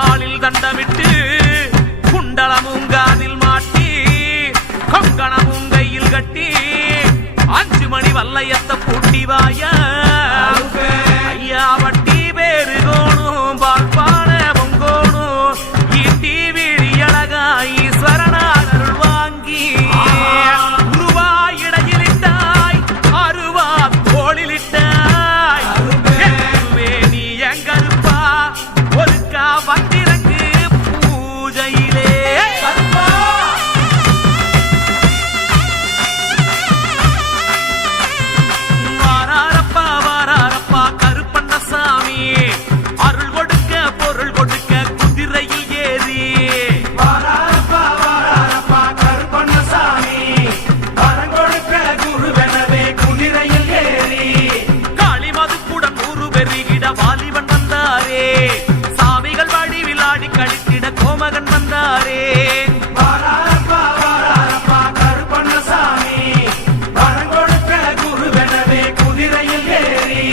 காலில் தண்டமிட்டு குண்டலமும் காதில் மாட்டி கொங்கணமும் கையில் கட்டி 5 மணி வல்லையத்த பூட்டி வாயா ஐயா வட்டி பேரு கோணும் பால்பான பொங்கோணும் ஈட்டி வீழி அழகா ஈஸ்வரனாக வாங்கி உருவாயிடையிலிட்டாய் அருவா தோளிலிட்டாய் நீ எங்கருப்பா ஒருக்கா வந்திறங்கு பூஜையிலே வாராரப்பா வாராரப்பா கருப்பண்ணசாமி அருள் கொடுக்க பொருள் கொடுக்க குதிரையில் ஏறி வாராரப்பா வாராரப்பா கருப்பண்ணசாமி வரம் கொடுக்க குருவெனவே குதிரையில் ஏறி காளிமதுக்குடன் ஊரு பெருகிட வாலிபன் வந்தாரே சாமிகள் வடிவில் ஆடி கழித்திட கோமகன் வந்தாரே வாராரப்பா வாராரப்பா கருப்பண்ணசாமி வரம் கொடுக்க குருவெனவே குதிரையில் ஏறி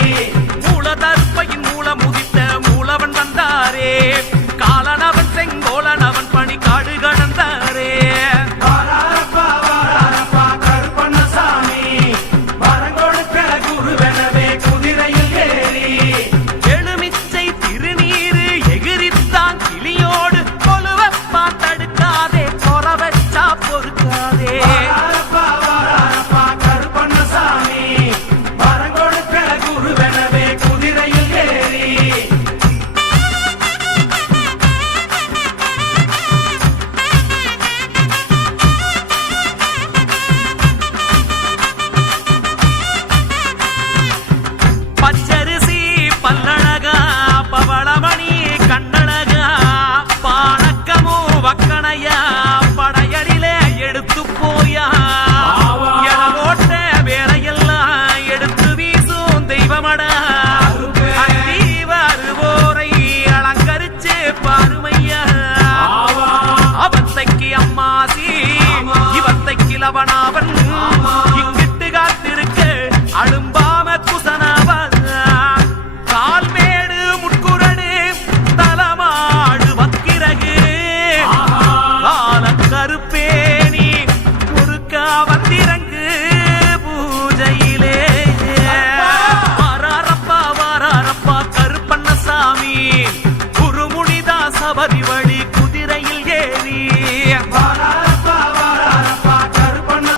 மூலதர்ப்பையின் மூலம் முதித்த மூலவன் வந்தாரே காலனவன் செங்கோலனவன் பணி காடு கடந்தாரே வாராரப்பா வாராரப்பா கருப்பண்ணசாமி வரம் கொடுக்க குருவெனவே குதிரையில் ஏறி எழுமிச்சை திருநீரு எகிரித்தான் கிளியோடு கொலுவப்பான் தடுக்காதே கொலவச்சா பொறுக்காதே வாராரப்பா வாராரப்பா கருப்பண்ணசாமி வரம் கொடுக்க குருவெனவே குதிரையில் ஏறி பச்சரிசி பல்லழகா பவளமணி கண்ணழகா பானக்கமோ வக்கணையா படையடிலே எடுத்து போயா எழவோட்ட வேலையெல்லாம் எடுத்து வீசும் தெய்வமடா அந்தி வருவோரை அலங்கரிச்சு பாருமையா அவத்தைக்கு அம்மாசி இவத்தைக்கு லவனாவன் இங்கிட்டு காத்திருக்க அழும்பாம குசனவன் கால்மேடு முட்குரடு தலமாடு வக்கிரகு காலக்கருப்பேணி முறுக்கா வந்திறங்கு பூஜையிலே வாராரப்பா வாராரப்பா கருப்பண்ணசாமி குருமுனிதா சபரி வழி குதிரையில் ஏறி வாராரப்பா வாராரப்பா கருப்பண்ண